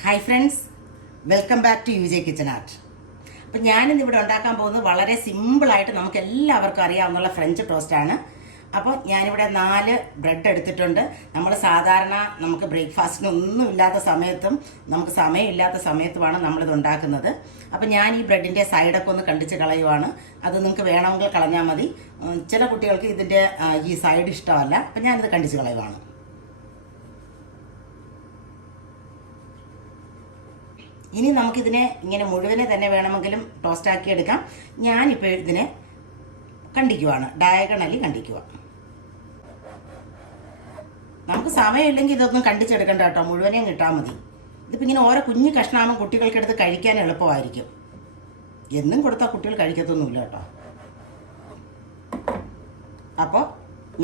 Hi friends, welcome back to UJ kitchen art. Appam ഞാനിന്നിവിടെ ഉണ്ടാക്കാൻ പോകുന്നത് വളരെ സിമ്പിളായിട്ട് നമുക്ക് എല്ലാവർക്കും അറിയാവുന്ന ഫ്രഞ്ച് ടോസ്റ്റാണ്. അപ്പോൾ ഞാനിവിടെ 4 ബ്രെഡ് എടുത്തിട്ടുണ്ട്. നമ്മൾ സാധാരണ നമുക്ക് ബ്രേക്ക്ഫാസ്റ്റിനൊന്നും ഇല്ലാത്ത സമയത്തും നമുക്ക് സമയമില്ലാത്ത സമയത്തുമാണ് നമ്മളിത് ഉണ്ടാക്കുന്നത്. അപ്പം ഞാൻ ഈ ബ്രെഡിൻ്റെ സൈഡൊക്കെ ഒന്ന് കണ്ടിച്ച് കളയുവാണ്. അത് നിങ്ങൾക്ക് വേണമെങ്കിൽ കളഞ്ഞാൽ മതി. ചില കുട്ടികൾക്ക് ഇതിൻ്റെ ഈ സൈഡ് ഇഷ്ടമല്ല. അപ്പം ഞാനിത് കണ്ടിച്ച് കളയുവാണ്. ഇനി നമുക്കിതിനെ ഇങ്ങനെ മുഴുവനെ തന്നെ വേണമെങ്കിലും ടോസ്റ്റാക്കി എടുക്കാം. ഞാനിപ്പോൾ ഇതിനെ കണ്ടിക്കുവാണ്, ഡയഗണലി കണ്ടിക്കുക. നമുക്ക് സമയമില്ലെങ്കിൽ ഇതൊന്നും കണ്ടിച്ചെടുക്കണ്ട കേട്ടോ, മുഴുവനെയും കിട്ടാൽ മതി. ഇതിപ്പോൾ ഇങ്ങനെ ഓരോ കുഞ്ഞു കഷ്ണാകുമ്പോൾ കുട്ടികൾക്കെടുത്ത് കഴിക്കാൻ എളുപ്പമായിരിക്കും. എന്നും കൊടുത്താൽ കുട്ടികൾ കഴിക്കത്തൊന്നുമില്ല കേട്ടോ. അപ്പോൾ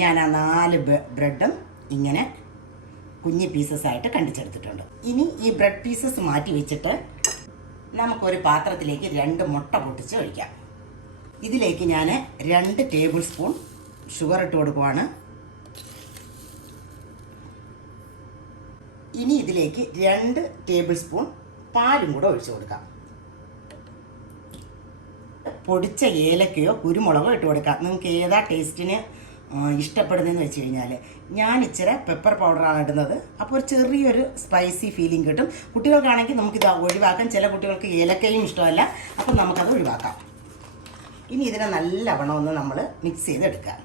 ഞാൻ ആ 4 ബ്രെഡും ഇങ്ങനെ കുഞ്ഞ് പീസസ് ആയിട്ട് കണ്ടിച്ചെടുത്തിട്ടുണ്ട്. ഇനി ഈ ബ്രെഡ് പീസസ് മാറ്റി വെച്ചിട്ട് നമുക്കൊരു പാത്രത്തിലേക്ക് 2 മുട്ട പൊട്ടിച്ച് ഒഴിക്കാം. ഇതിലേക്ക് ഞാൻ 2 ടേബിൾ സ്പൂൺ ഷുഗർ ഇട്ട് കൊടുക്കുവാണ്. ഇനി ഇതിലേക്ക് 2 ടേബിൾ സ്പൂൺ പാലും കൂടെ ഒഴിച്ചു കൊടുക്കാം. പൊടിച്ച ഏലക്കയോ കുരുമുളകോ ഇട്ട് കൊടുക്കാം. നിങ്ങൾക്ക് ഏതാ ടേസ്റ്റിന് ഇഷ്ടപ്പെടുന്നതെന്ന് വെച്ച് കഴിഞ്ഞാൽ, ഞാൻ ഇച്ചിരി പെപ്പർ പൗഡറാണ് ഇടുന്നത്. അപ്പോൾ ഒരു ചെറിയൊരു സ്പൈസി ഫീലിംഗ് കിട്ടും. കുട്ടികൾക്കാണെങ്കിൽ നമുക്കിത് ഒഴിവാക്കാം. ചില കുട്ടികൾക്ക് ഏലക്കയും ഇഷ്ടമല്ല, അപ്പം നമുക്കത് ഒഴിവാക്കാം. ഇനി ഇതിനെ നല്ലവണ്ണം ഒന്ന് നമ്മൾ മിക്സ് ചെയ്തെടുക്കാം.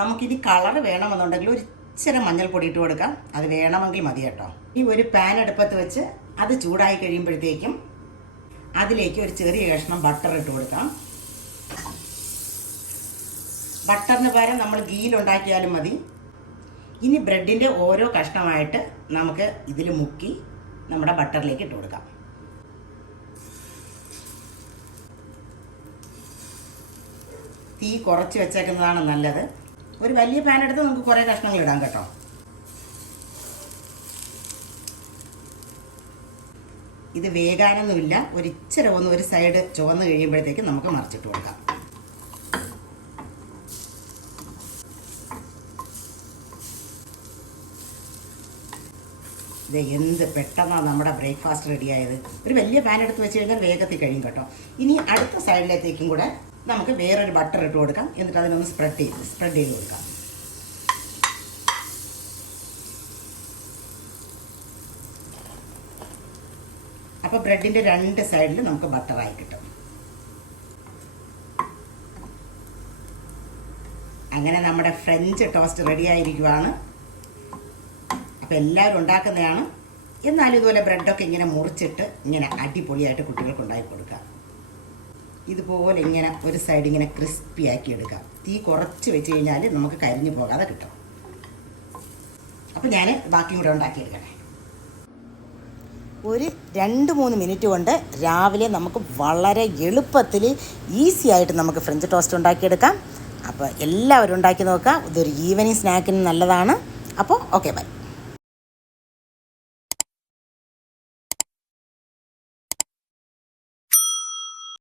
നമുക്കിനി കളറ് വേണമെന്നുണ്ടെങ്കിൽ ഒരു ഇച്ചിരി മഞ്ഞൾപ്പൊടി ഇട്ട് കൊടുക്കാം. അത് വേണമെങ്കിൽ മതി കേട്ടോ. ഈ ഒരു പാൻ അടുപ്പത്ത് വെച്ച് അത് ചൂടായി കഴിയുമ്പോഴത്തേക്കും അതിലേക്ക് ഒരു ചെറിയ കഷ്ണം ബട്ടർ ഇട്ട് കൊടുക്കാം. ബട്ടറിന് പകരം നമ്മൾ ഗീലുണ്ടാക്കിയാലും മതി. ഇനി ബ്രെഡിൻ്റെ ഓരോ കഷ്ണമായിട്ട് നമുക്ക് ഇതിൽ മുക്കി നമ്മുടെ ബട്ടറിലേക്ക് ഇട്ട് കൊടുക്കാം. തീ കുറച്ച് വെച്ചേക്കുന്നതാണ് നല്ലത്. ഒരു വലിയ പാൻ എടുത്ത് നമുക്ക് കുറേ കഷ്ണങ്ങൾ ഇടാം കേട്ടോ. ഇത് വേകാനൊന്നുമില്ല. ഒരിച്ചിരി ഒരു സൈഡ് ചുവന്ന് കഴിയുമ്പോഴത്തേക്കും നമുക്ക് മറിച്ചിട്ട് കൊടുക്കാം. ഇത് എന്ത് പെട്ടെന്നാണ് നമ്മുടെ ബ്രേക്ക്ഫാസ്റ്റ് റെഡിയായത്. ഒരു വലിയ പാൻ എടുത്ത് വെച്ച് കഴിഞ്ഞാൽ വേഗത്തിൽ കഴിയും കേട്ടോ. ഇനി അടുത്ത സൈഡിലേക്കും കൂടെ നമുക്ക് വേറൊരു ബട്ടർ ഇട്ട് കൊടുക്കാം. എന്നിട്ട് അതിനൊന്ന് സ്പ്രെഡ് ചെയ്ത് കൊടുക്കാം. അപ്പോൾ ബ്രെഡിൻ്റെ 2 സൈഡിൽ നമുക്ക് ബട്ടറായി കിട്ടും. അങ്ങനെ നമ്മുടെ ഫ്രഞ്ച് ടോസ്റ്റ് റെഡി ആയിരിക്കുവാണ്. അപ്പോൾ എല്ലാവരും ഉണ്ടാക്കുന്നതാണ്. എന്നാലും ഇതുപോലെ ബ്രെഡൊക്കെ ഇങ്ങനെ മുറിച്ചിട്ട് ഇങ്ങനെ അടിപൊളിയായിട്ട് കുട്ടികൾക്ക് ഉണ്ടാക്കി കൊടുക്കാം. ഇതുപോലെ ഇങ്ങനെ ഒരു സൈഡ് ഇങ്ങനെ ക്രിസ്പി ആക്കി എടുക്കാം. തീ കുറച്ച് വെച്ച് കഴിഞ്ഞാൽ നമുക്ക് കരിഞ്ഞു പോകാതെ കിട്ടും. അപ്പോൾ ഞാൻ ബാക്കിയും കൂടെ ഉണ്ടാക്കിയെടുക്കണേ. ഒരു 2-3 മിനിറ്റ് കൊണ്ട് രാവിലെ നമുക്ക് വളരെ എളുപ്പത്തിൽ ഈസി ആയിട്ട് നമുക്ക് ഫ്രഞ്ച് ടോസ്റ്റ് ഉണ്ടാക്കിയെടുക്കാം. അപ്പോൾ എല്ലാവരും ഉണ്ടാക്കി നോക്കാം. ഇതൊരു ഈവനിങ് സ്നാക്കിന് നല്ലതാണ്. അപ്പോൾ ഓക്കെ, ബൈ.